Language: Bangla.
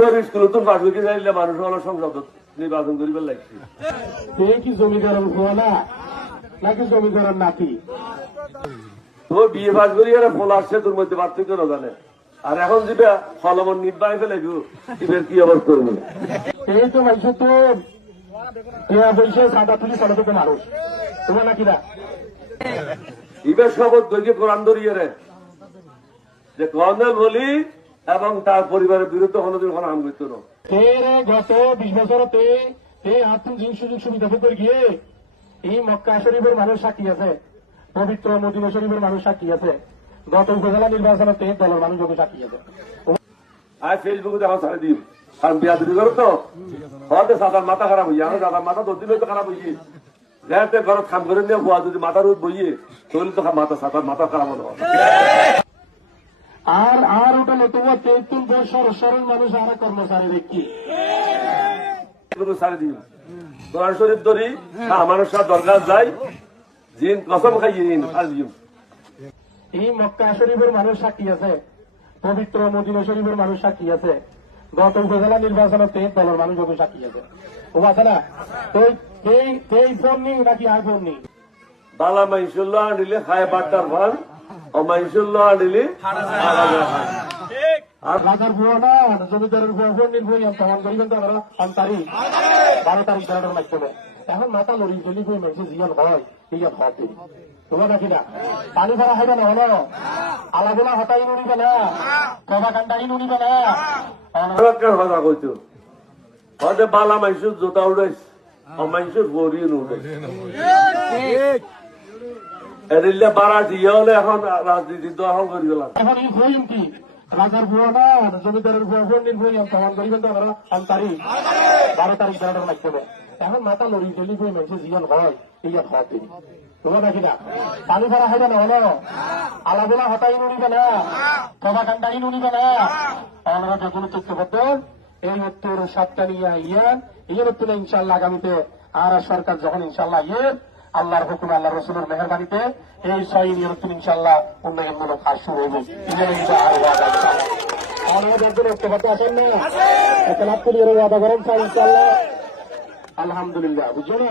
ফুয়ার স্কুল তো পাশ যাইলে মানুষ হলো সংসদ নির্বাচন করিবার লাগছে। এই কি জমিদারের ভুয়া না? নাকি জমিদারের নাতি? তো বিয়ে পাশ করি এরা ফল আসছে তোর মধ্যে পার্থক্য না জানে আর এখন যেটা ফলমন নির্বাহী ফেলাইব এবার কি আবার করব? এই তো মানুষ তো বলছে সাদা তুলি সাদা তো মানুষ তোমার নাকি না? এবার শপথ দৈকে কোরআন ধরিয়ে রে। যে কর্নেল বলি এবং তার পরিবারের বিরুদ্ধে কোনোদিন কোনো হাম করতো না। গত বিশ বছরতে এই আত্ম জিন সুযোগ সুবিধা ভোগ গিয়ে এই মক্কা শরীফের মানুষ সাক্ষী আছে পবিত্র মদিনা শরীফের মানুষ সাক্ষী আছে গত উপজেলা নির্বাচনতে দলের মানুষ সাক্ষী আছে। আর ফেসবুকে দেখা ছাড়ে দিন। কারণ করো তো? হয়তো সাদার মাথা খারাপ হইয়া দাদার মাথা তো খারাপ হইয়ে যাতে ঘরত খাম করে নিয়ে বুয়া যদি মাথা রোদ বইয়ে তাহলে তো মাথা সাদার মাথা খারাপ হলো। আর আর ওটা তোমার তেতুল বছর সরল মানুষ আর কর্মচারী দেখি দিন। কোরআন শরীফ ধরি দরকার যায় জিন কসম খাইয়ে আর এই মক্কা শরীফের মানুষ সাক্ষী আছে। পবিত্র মদিনা শরীফের মানুষ সাক্ষী আছে। গত উপজেলা নির্বাচনতে দলের মানুষ যত সাক্ষী আছে। ও আছে না? তো এই এই ফোন নি নাকি আই ফোন নি বালা মাইশুল্লাহ আনিলে খায় বাট্টার ভান। না জমিদারের তখন করিবেন তো আমরা তারিখ বারো তারিখ তেরোটার মাধ্যমে। এখন মাথা লড়ি চলি বই মেসে জিয়ান হয় জিয়ান হবে তোমার নাকি না। পানি ভরা হবে না হলো? আলাবোলা হতাই নুনিবে না। কবা কান্ডাই নুনিবে না। কথা হয়তো বালা মাইশুর জোতা উড়াইছ। মাইশুর বড়ি উড়াইছ। এদিলে বারা দিয়ে হলে এখন রাজনীতি দখল গেলাম। এখন কি? রাজার না জমিদারের তখন করিবেন তো আমরা তারিখ বারো তারিখ তেরোটার মাধ্যমে এখন মাথা লড়ি মেসে জিয়ান হয় জিয়ান হবে তোমার না। পানি ভরা হবে না হলো আলাবোলা হতাই নুনিবে না কবা কান্ডাই নুনিবে না আমরা যখন তথ্য করতেন এই উত্তর সাতটা নিয়ে ইয়ে ইয়ের উত্তর ইনশাল্লাহ আগামীতে আর সরকার যখন ইনশাল্লাহ ইয়ে আল্লাহর হুকুম আল্লাহ রসুলের মেহরবানিতে এই ছয় ইউনিয়ন ইনশাল্লাহ উন্নয়নমূলক কাজ শুরু হবে। আলহামদুলিল্লাহ বুঝছ না?